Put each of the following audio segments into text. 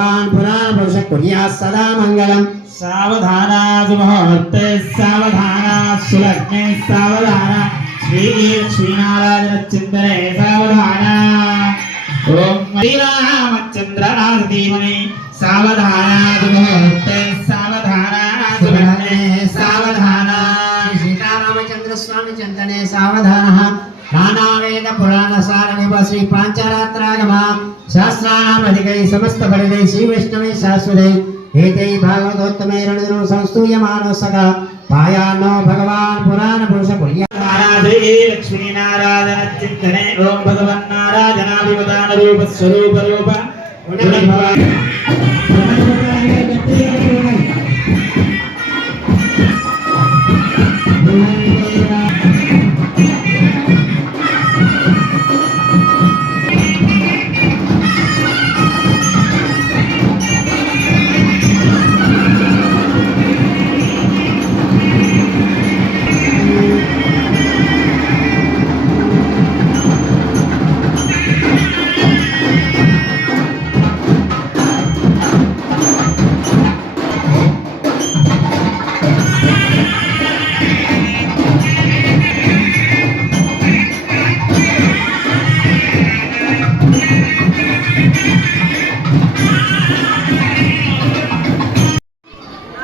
भगवान् पुराण पुरुष कुर्यात् सदा मङ्गलम् सावधाना सुमुहूर्ते सावधाना सुलग्ने सावधाना श्रीनारायण चिन्तने सावधाना ओम श्रीरामचन्द्राय धीमहि सावधाना सुमुहूर्ते सावधाना सुलग्ने सावधाना सीतारामचन्द्र स्वामी चिन्तने सावधानः नानावेद पुराण सारनिव श्री पांचरात्रागम शास्त्राणाम अधिकै समस्त परिदै श्री वैष्णवे शाश्वते एतै भागवतोत्तमे रणदिनो संस्तूयमानो सदा पायान्नो भगवान् पुराण पुरुष कुर्यात् लक्ष्मी नारायण चिन्तने ओम भगवन् नारायणाभिवदान रूप स्वरूप रूप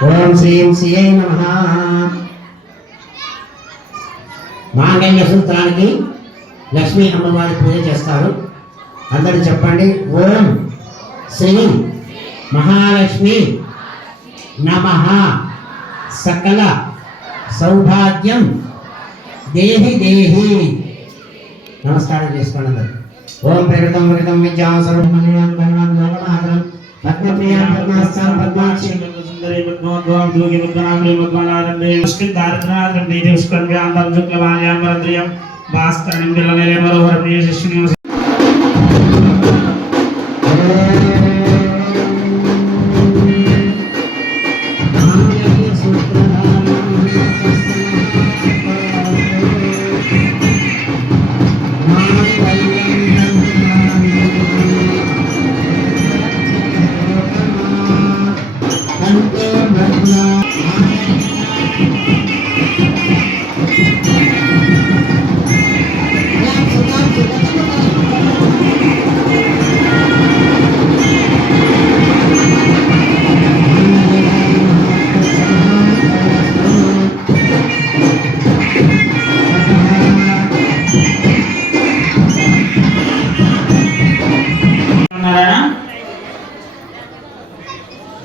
ओम श्रीं श्रीयै नमः मांगल्य सूत्राనికి లక్ష్మీ అమ్మవారి పూజ చేస్తారు అందరూ చెప్పండి ఓం శ్రీ మహాలక్ష్మి నమః సకల సౌభాగ్యం దేహి దేహి నమస్కారం చేసుకోండి అందరూ ఓం ప్రకృతం ప్రకృతం విద్యాం సర్వమన్యం భగవాన్ లోకమాతరం పద్మప్రియాం పద్మాస్థాం పద్మాక్షి सुंदरी पद्मोद्भवं दुर्गे पद्मनाभे पद्मनाभे मुस्किल दारद्रनाथं देवस्कन्यां शुक्लवाण्यां वरद्रियं भास्करं बिलनेले मनोहर प्रिय शिष्युनि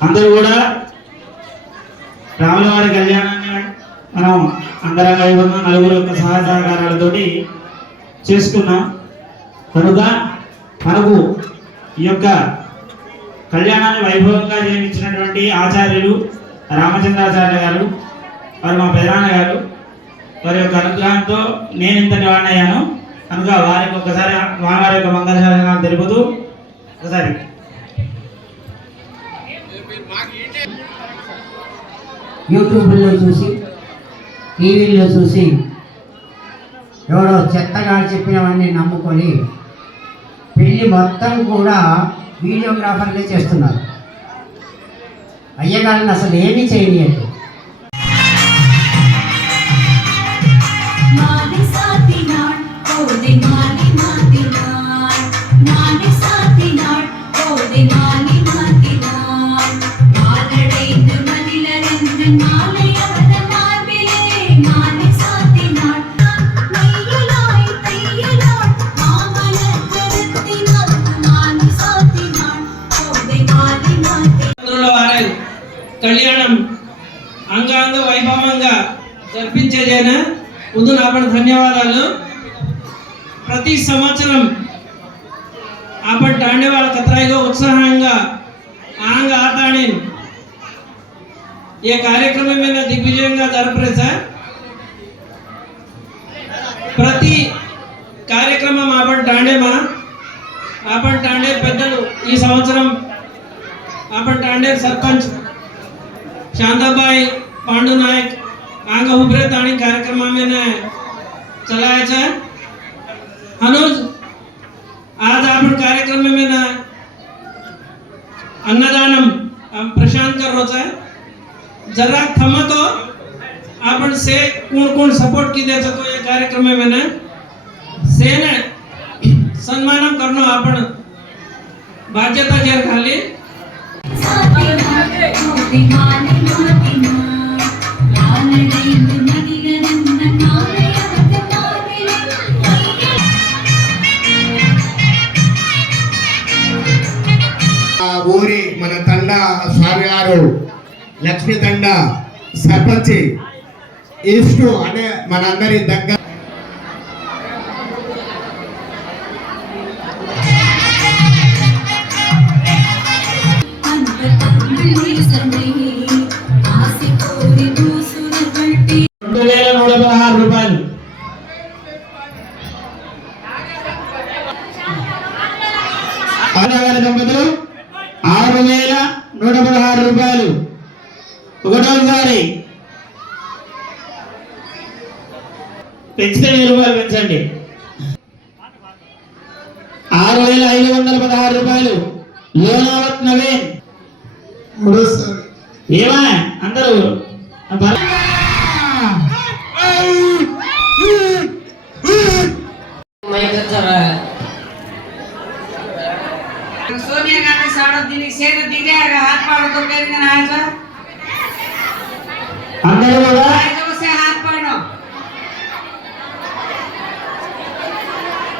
అందరూ కూడా రాముల వారి కళ్యాణాన్ని మనం అంగరంగ వైభవంగా నలుగురు యొక్క సహాయ సహకారాలతోటి చేసుకున్నాం కనుక మనకు ఈ యొక్క కళ్యాణాన్ని వైభవంగా జరిపించినటువంటి ఆచార్యులు రామచంద్రాచార్య గారు వారు మా పెదనాన్న గారు వారి యొక్క అనుగ్రహంతో నేను ఇంత నివారణయ్యాను కనుక వారికి ఒకసారి వారి యొక్క మంగళశాసనాలు తెలుపుతూ ఒకసారి యూట్యూబ్లో చూసి టీవీలో చూసి ఎవరో చెత్తగా చెప్పినవన్నీ నమ్ముకొని పెళ్ళి మొత్తం కూడా వీడియోగ్రాఫర్లే చేస్తున్నారు. అయ్యగారిని అసలు ఏమీ చేయనియట్లేదు. కళ్యాణం అంగాంగ వైభవంగా జరిపించేదేనా ముందు నా ధన్యవాదాలు. ప్రతి సంవత్సరం आपण दांडेवाड़ा कतराईगो उत्साहंगा आंग आटाणी ये कार्यक्रम में दिग्विजय जरपरे सर प्रति कार्यक्रम आपण दांडे आपण दांडे पेद्दलु ई संवत्सरम आपण दांडे सरपंच शांताबाई पांडु नायक आंग उभरे ताणी कार्यक्रम में चलाया अनुज आज आपण कार्यक्रम में अन्नदानम प्रशांत कर रोचा है जरा थमा तो आपण से कोण सपोर्ट की द्यायचा तो या कार्यक्रम में मैंने सेने सन्मानम करणं आपण बाध्यता घेर घाली ఊరి మన తండ స్వామి గారు లక్ష్మీ తండ సర్పంచ్ ఇష్టు అంటే మనందరి దగ్గర రూపాయలు దంపతులు 6,116 రూపాయలు ఒకటోసారి పెంచితే 1,000 రూపాయలు పెంచండి 6,516 రూపాయలు లోనావత్ నవీన్ ఏమా అందరూ सोनिया गांधी साड़ा दिन से दी जाएगा हाथ पाड़ो तो कह देना है सर అందరూ కూడా तो से हाथ पाड़ो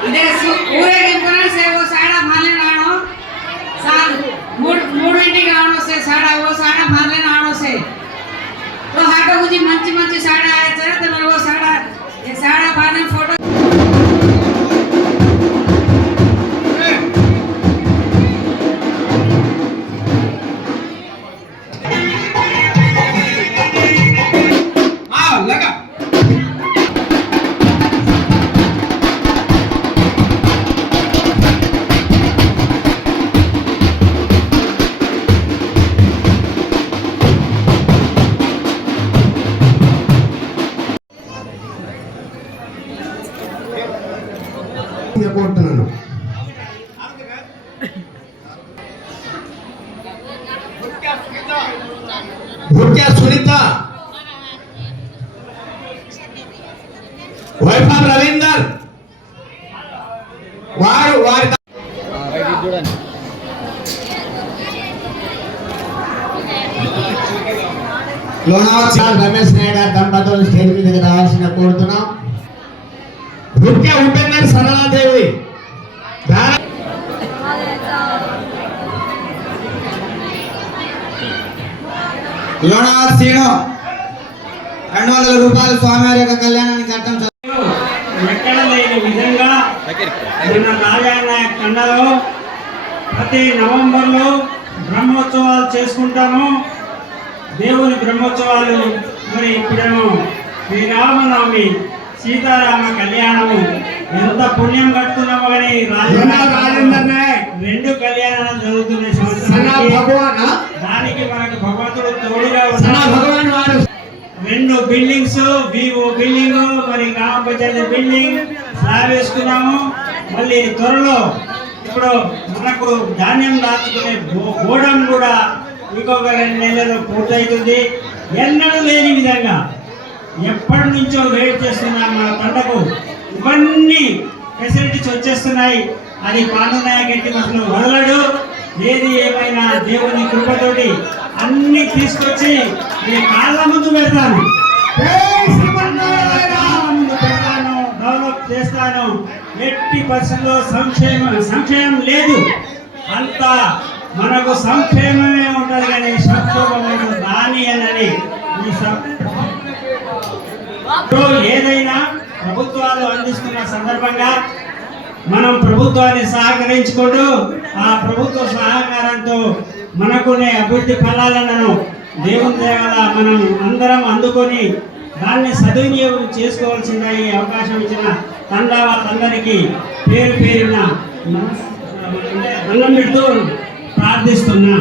इधर पूरे के पूरा से वो साड़ा भाले नानो साल मूड इंटी गानो से साड़ा वो साड़ा भाले नानो से तो हाटो कुछ मंची मंची साड़ा आया सर तो वो साड़ा ये साड़ा भाले फोटो కోరుతున్నాను. భుట్యా సునీత వైఫ్ ఆఫ్ రవీందర్ వారు వారి లోనావత్ రమేష్ నాయుడు గారి దంపతులు స్టేజ్ మీదకి రావాల్సిన కోరుతున్నాం. భుట్య ఉపేందర్ సరళాదేవి లోనావత్ సీను 200 రూపాయలు స్వామివారి యొక్క కళ్యాణానికి అర్థం ఎక్కడ లేని విధంగా మన రాజానాయక్ తండలో ప్రతి నవంబర్లో బ్రహ్మోత్సవాలు చేసుకుంటాము. దేవుని బ్రహ్మోత్సవాలు మరి ఇప్పుడేమో శ్రీరామనవమి సీతారామ కళ్యాణము ఎంత పుణ్యం కట్టుకున్నామో కానీ రెండు కళ్యాణాలు జరుగుతున్నాయి సంవత్సరానికి. దానికి మనకు భగవంతుడు తోడుగా ఉన్నాడు. 2 బిల్డింగ్స్ వివో బిల్డింగ్ మరి గ్రామ పంచాయతీ బిల్డింగ్ స్లాబ్ వేసుకున్నాము. మళ్ళీ త్వరలో ఇప్పుడు మనకు ధాన్యం దాచుకునే గోడం కూడా ఇంకొక 2 నెలల్లో పూర్తవుతుంది. ఎన్నడూ లేని విధంగా ఎప్పటి నుంచో వెయిట్ చేస్తున్నాం మన తండకు ఇవన్నీ ఫెసిలిటీస్ వచ్చేస్తున్నాయి. అది పాండునాయకెట్టి అసలు వదలడు. ఏది ఏమైనా దేవుని కృపతోటి అన్ని తీసుకొచ్చి మీ కాళ్ళ ముందు పెడతాను, డెవలప్ చేస్తాను. ఎట్టి పరిస్థితుల్లో సంక్షేమం లేదు, అంతా మనకు సంక్షేమమే ఉంటుంది కానీ సంక్షోభం దాని అని ఏదైనా ప్రభుత్వాలు అందిస్తున్న సందర్భంగా మనం ప్రభుత్వాన్ని సహకరించుకుంటూ ఆ ప్రభుత్వ సహకారంతో మనకునే అభివృద్ధి ఫలాలను దేవుని దేవాల మనం అందరం అందుకొని దాన్ని సద్వినియోగం చేసుకోవాల్సిందే. ఈ అవకాశం ఇచ్చిన తండా వాళ్ళందరికీ పేరు పేరున దండం పెడుతూ ప్రార్థిస్తున్నా.